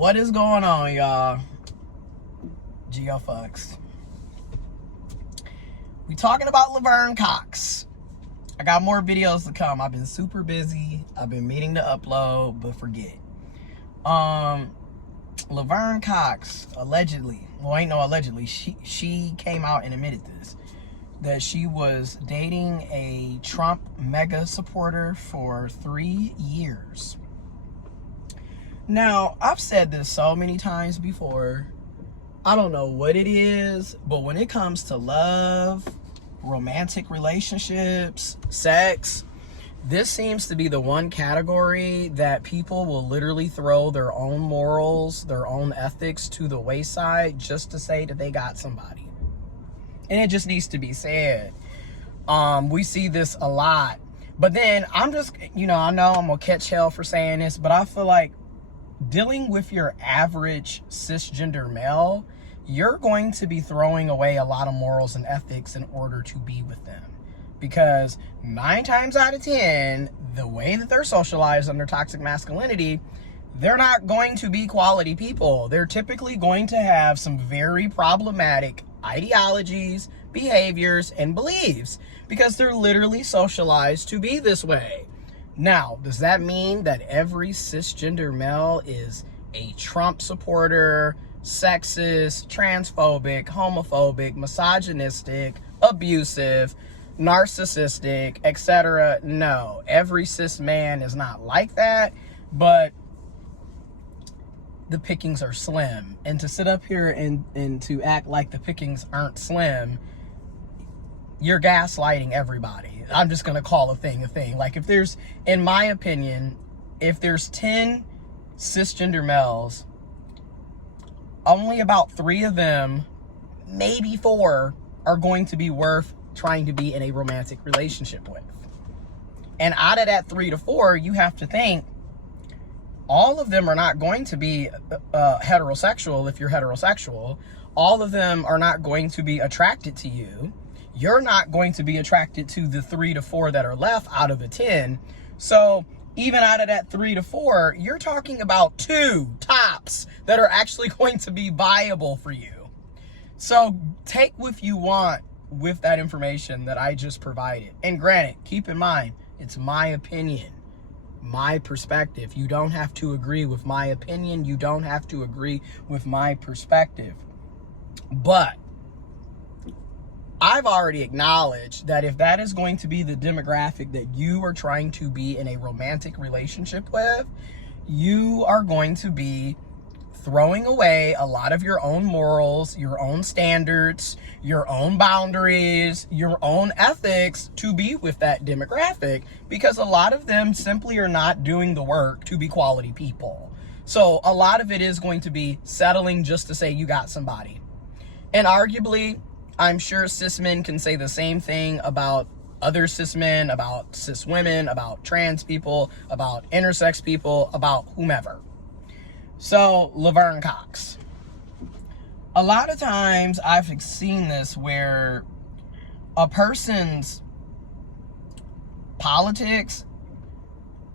What is going on, y'all? Geo fucks. We talking about Lavern Cox. I got more videos to come. I've been super busy. I've been meaning to upload, but forget. Lavern Cox allegedly, well, ain't no allegedly, she came out and admitted this, that she was dating a Trump MAGA supporter for 3 years. Now, I've said this so many times before. I don't know what it is, but when it comes to love, romantic relationships, sex, this seems to be the one category that people will literally throw their own morals, their own ethics to the wayside just to say that they got somebody. And it just needs to be said. We see this a lot. But then I'm just, I know I'm gonna catch hell for saying this, but I feel like dealing with your average cisgender male, you're going to be throwing away a lot of morals and ethics in order to be with them. Because 9 times out of 10, the way that they're socialized under toxic masculinity, they're not going to be quality people. They're typically going to have some very problematic ideologies, behaviors, and beliefs because they're literally socialized to be this way. Now, does that mean that every cisgender male is a Trump supporter, sexist, transphobic, homophobic, misogynistic, abusive, narcissistic, etc.? No, every cis man is not like that, but the pickings are slim. And to sit up here and to act like the pickings aren't slim, you're gaslighting everybody. I'm just going to call a thing a thing. Like if there's, in my opinion, if there's 10 cisgender males, only about 3 of them, maybe 4, are going to be worth trying to be in a romantic relationship with. And out of that 3 to 4, you have to think all of them are not going to be heterosexual if you're heterosexual. All of them are not going to be attracted to you. You're not going to be attracted to the 3 to 4 that are left out of the 10. So even out of that 3 to 4, you're talking about 2 tops that are actually going to be viable for you. So take what you want with that information that I just provided. And granted, keep in mind, it's my opinion, my perspective. You don't have to agree with my opinion. You don't have to agree with my perspective. But I've already acknowledged that if that is going to be the demographic that you are trying to be in a romantic relationship with, you are going to be throwing away a lot of your own morals, your own standards, your own boundaries, your own ethics to be with that demographic, because a lot of them simply are not doing the work to be quality people. So a lot of it is going to be settling just to say you got somebody. And arguably, I'm sure cis men can say the same thing about other cis men, about cis women, about trans people, about intersex people, about whomever. So, Lavern Cox. A lot of times I've seen this where a person's politics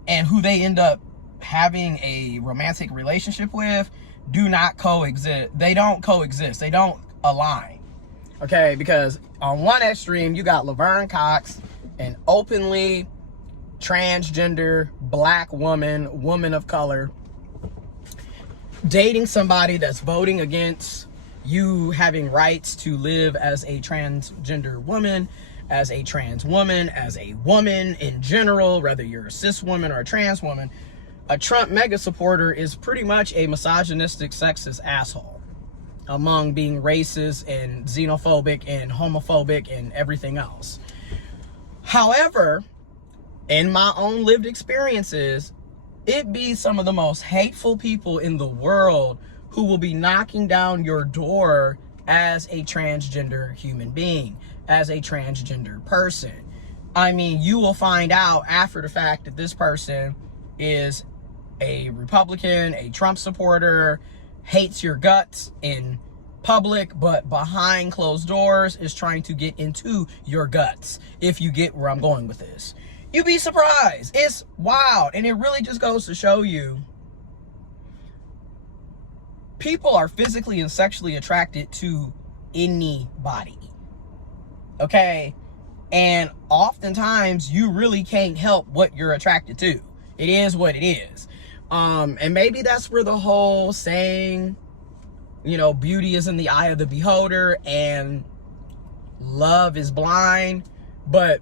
and who they end up having a romantic relationship with do not coexist. They don't coexist. They don't align. Okay, because on one extreme, you got Lavern Cox, an openly transgender black woman of color, dating somebody that's voting against you having rights to live as a transgender woman, as a trans woman, as a woman in general, whether you're a cis woman or a trans woman. A Trump MAGA supporter is pretty much a misogynistic, sexist asshole, among being racist and xenophobic and homophobic and everything else. However, in my own lived experiences, it be some of the most hateful people in the world who will be knocking down your door as a transgender human being, as a transgender person. I mean, you will find out after the fact that this person is a Republican, a Trump supporter, hates your guts in public, but behind closed doors is trying to get into your guts, if you get where I'm going with this. You'd be surprised. It's wild. And it really just goes to show you people are physically and sexually attracted to anybody. Okay? And oftentimes you really can't help what you're attracted to. It is what it is. And maybe that's where the whole saying, you know, beauty is in the eye of the beholder and love is blind. But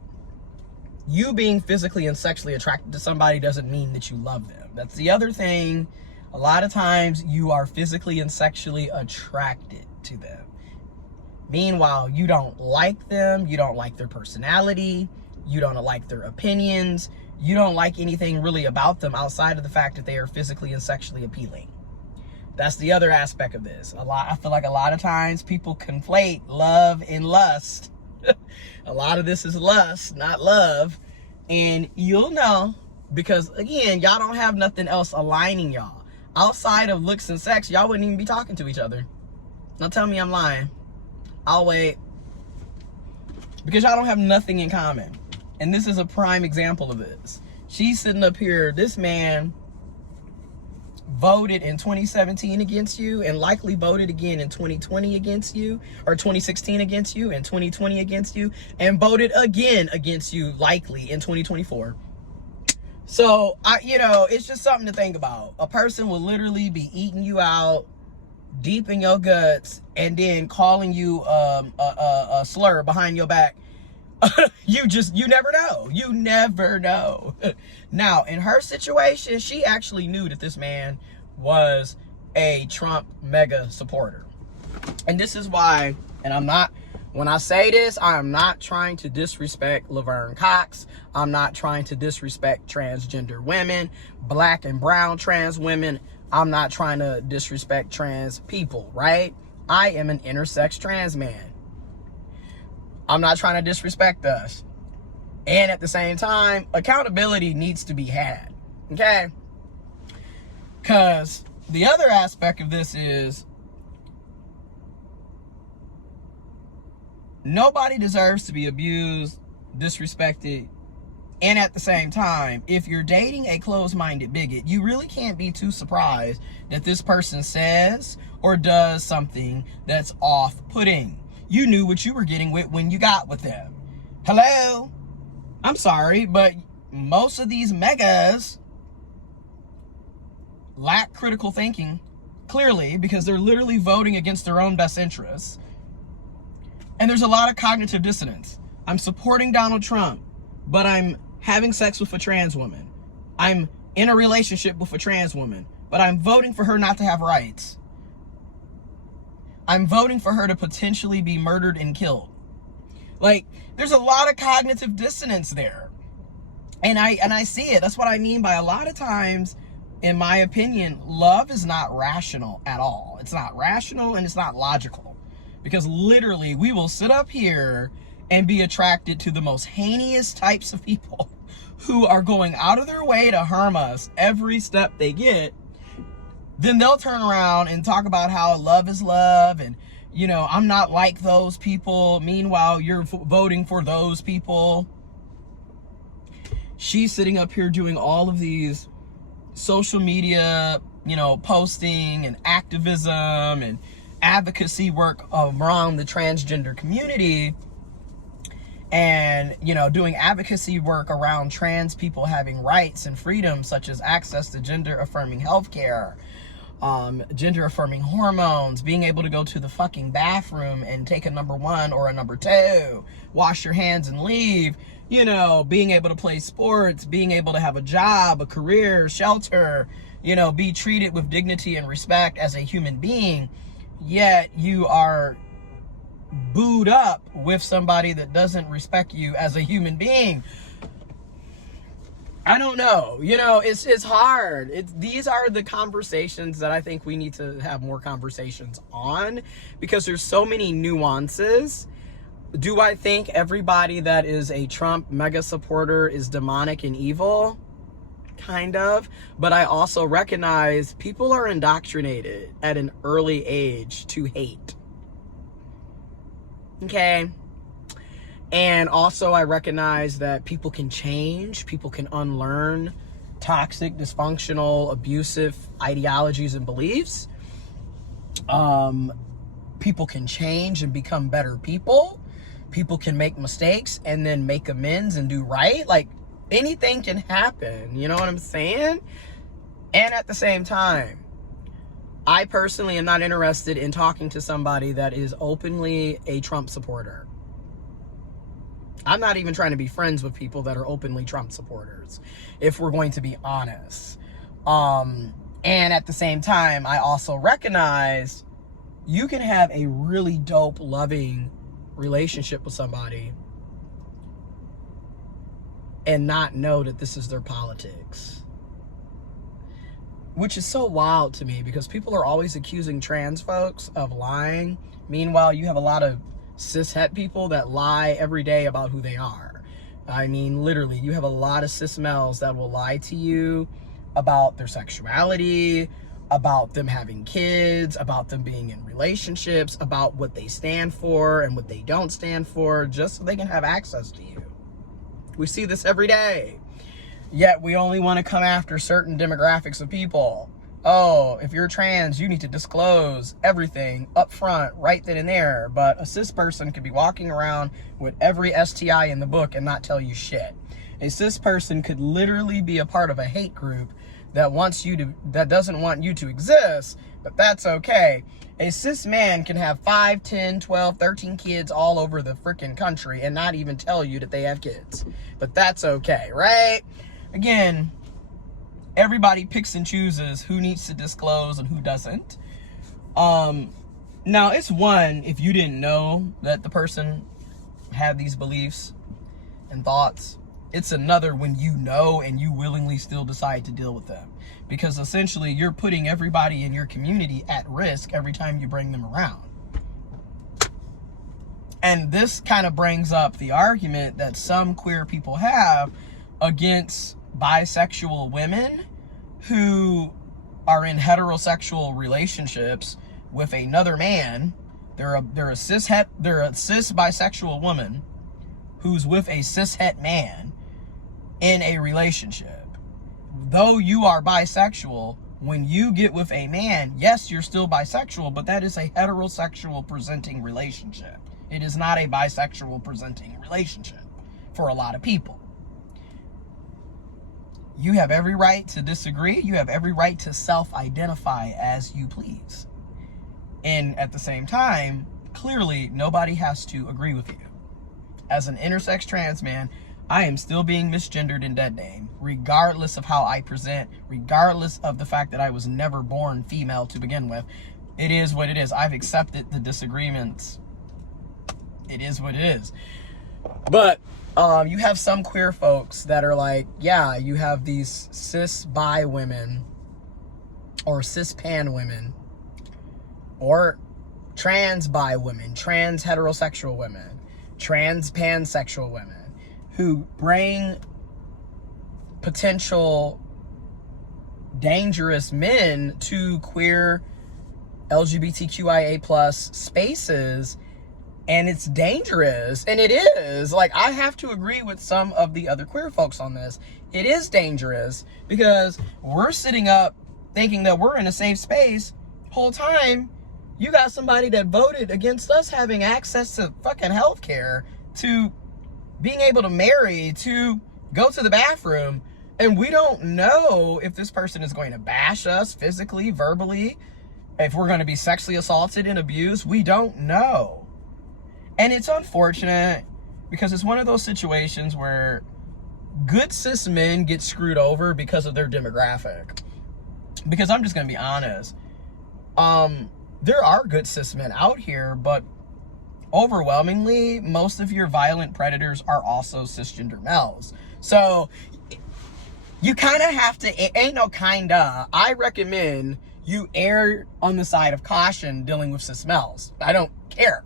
you being physically and sexually attracted to somebody doesn't mean that you love them. That's the other thing. A lot of times you are physically and sexually attracted to them. Meanwhile, you don't like them. You don't like their personality. You don't like their opinions. You don't like anything really about them outside of the fact that they are physically and sexually appealing. That's the other aspect of this. I feel like a lot of times people conflate love and lust. A lot of this is lust, not love. And you'll know because, again, y'all don't have nothing else aligning y'all. Outside of looks and sex, y'all wouldn't even be talking to each other. Don't tell me I'm lying. I'll wait. Because y'all don't have nothing in common. And this is a prime example of this. She's sitting up here. This man voted in 2017 against you and likely voted again in 2020 against you, or 2016 against you, and 2020 against you, and voted again against you likely in 2024. So, it's just something to think about. A person will literally be eating you out deep in your guts and then calling you a slur behind your back. You never know. You never know. Now, in her situation, she actually knew that this man was a Trump MAGA supporter. And this is why, and when I say this, I'm not trying to disrespect Lavern Cox. I'm not trying to disrespect transgender women, black and brown trans women. I'm not trying to disrespect trans people, right? I am an intersex trans man. I'm not trying to disrespect us. And at the same time, accountability needs to be had, okay? Because the other aspect of this is nobody deserves to be abused, disrespected, and at the same time, if you're dating a closed-minded bigot, you really can't be too surprised that this person says or does something that's off-putting. You knew what you were getting with when you got with them. Hello? I'm sorry, but most of these megas lack critical thinking, clearly, because they're literally voting against their own best interests. And there's a lot of cognitive dissonance. I'm supporting Donald Trump, but I'm having sex with a trans woman. I'm in a relationship with a trans woman, but I'm voting for her not to have rights. I'm voting for her to potentially be murdered and killed. Like, there's a lot of cognitive dissonance there. And I see it. That's what I mean by a lot of times, in my opinion, love is not rational at all. It's not rational and it's not logical. Because literally, we will sit up here and be attracted to the most heinous types of people who are going out of their way to harm us every step they get. Then they'll turn around and talk about how love is love and, I'm not like those people. Meanwhile, you're voting for those people. She's sitting up here doing all of these social media, posting and activism and advocacy work around the transgender community. And, doing advocacy work around trans people having rights and freedoms, such as access to gender-affirming healthcare, gender-affirming hormones, being able to go to the fucking bathroom and take a number 1 or a number 2, wash your hands and leave, being able to play sports, being able to have a job, a career, shelter, be treated with dignity and respect as a human being. Yet you are booed up with somebody that doesn't respect you as a human being. I don't know. It's hard. These are the conversations that I think we need to have more conversations on, because there's so many nuances. Do I think everybody that is a Trump MAGA supporter is demonic and evil? Kind of. But I also recognize people are indoctrinated at an early age to hate. Okay? And also I recognize that people can change, people can unlearn toxic, dysfunctional, abusive ideologies and beliefs. People can change and become better people. People can make mistakes and then make amends and do right. Like, anything can happen. You know what I'm saying? And at the same time, I personally am not interested in talking to somebody that is openly a Trump supporter. I'm not even trying to be friends with people that are openly Trump supporters, if we're going to be honest. And at the same time, I also recognize you can have a really dope, loving relationship with somebody and not know that this is their politics. Which is so wild to me, because people are always accusing trans folks of lying. Meanwhile, you have a lot of cis-het people that lie every day about who they are. I mean, literally, you have a lot of cis males that will lie to you about their sexuality, about them having kids, about them being in relationships, about what they stand for and what they don't stand for, just so they can have access to you. We see this every day. Yet we only want to come after certain demographics of people. Oh, if you're trans, you need to disclose everything up front, right then and there. But a cis person could be walking around with every STI in the book and not tell you shit. A cis person could literally be a part of a hate group that doesn't want you to exist, but that's okay. A cis man can have 5, 10, 12, 13 kids all over the freaking country and not even tell you that they have kids. But that's okay, right? Again, everybody picks and chooses who needs to disclose and who doesn't. Now, it's one if you didn't know that the person had these beliefs and thoughts. It's another when you know and you willingly still decide to deal with them. Because essentially, you're putting everybody in your community at risk every time you bring them around. And this kind of brings up the argument that some queer people have against bisexual women who are in heterosexual relationships with another man. They're a cis bisexual woman who's with a cis-het man in a relationship. Though you are bisexual, when you get with a man, yes, you're still bisexual, but that is a heterosexual presenting relationship. It is not a bisexual presenting relationship for a lot of people. You have every right to disagree. You have every right to self-identify as you please. And at the same time, clearly, nobody has to agree with you. As an intersex trans man, I am still being misgendered and dead named, regardless of how I present, regardless of the fact that I was never born female to begin with. It is what it is. I've accepted the disagreements. It is what it is. But you have some queer folks that are like, yeah, you have these cis bi women or cis pan women or trans bi women, trans heterosexual women, trans pansexual women who bring potential dangerous men to queer LGBTQIA plus spaces. And it's dangerous. And it is. Like, I have to agree with some of the other queer folks on this. It is dangerous because we're sitting up thinking that we're in a safe space. Whole time, you got somebody that voted against us having access to fucking healthcare, to being able to marry, to go to the bathroom. And we don't know if this person is going to bash us physically, verbally, if we're going to be sexually assaulted and abused. We don't know. And it's unfortunate because it's one of those situations where good cis men get screwed over because of their demographic. Because I'm just going to be honest. There are good cis men out here, but overwhelmingly, most of your violent predators are also cisgender males. So you kind of have to, ain't no kinda. I recommend you err on the side of caution dealing with cis males. I don't care.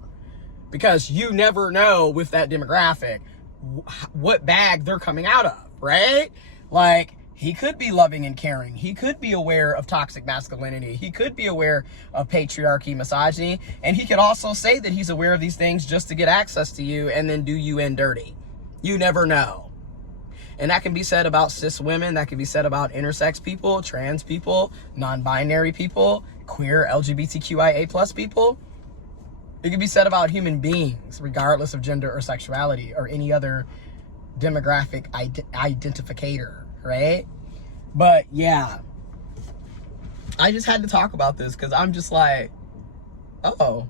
Because you never know with that demographic what bag they're coming out of, right? Like, he could be loving and caring. He could be aware of toxic masculinity. He could be aware of patriarchy, misogyny. And he could also say that he's aware of these things just to get access to you and then do you in dirty. You never know. And that can be said about cis women, that can be said about intersex people, trans people, non-binary people, queer, LGBTQIA plus people. It can be said about human beings, regardless of gender or sexuality or any other demographic identificator, right? But yeah, I just had to talk about this because I'm just like, oh.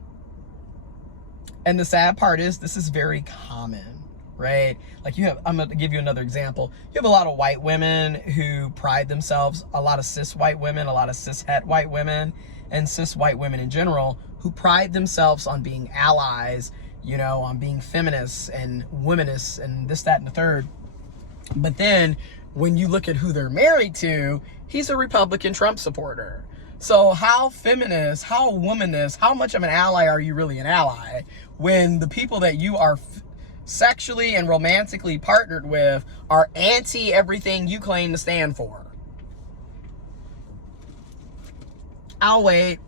And the sad part is this is very common, right? Like I'm going to give you another example. You have a lot of white women who pride themselves, a lot of cis white women, a lot of cis het white women, and cis white women in general, who pride themselves on being allies, you know, on being feminists and womanists and this, that, and the third. But then when you look at who they're married to, he's a Republican Trump supporter. So how feminist, how womanist, how much of an ally are you really an ally when the people that you are sexually and romantically partnered with are anti everything you claim to stand for? I'll wait.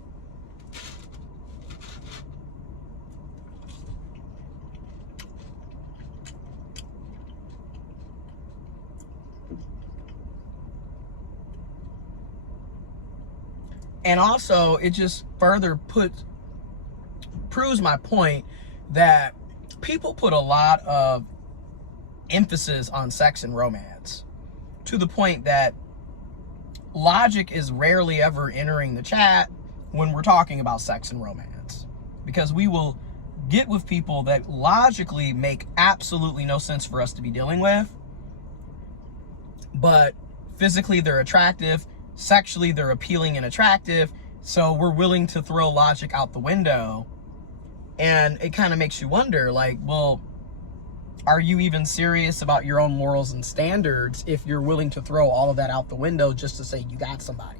And also, it just further proves my point that people put a lot of emphasis on sex and romance to the point that logic is rarely ever entering the chat when we're talking about sex and romance, because we will get with people that logically make absolutely no sense for us to be dealing with, but physically they're attractive, sexually they're appealing and attractive, so we're willing to throw logic out the window. And it kind of makes you wonder, like, well, are you even serious about your own morals and standards if you're willing to throw all of that out the window just to say you got somebody?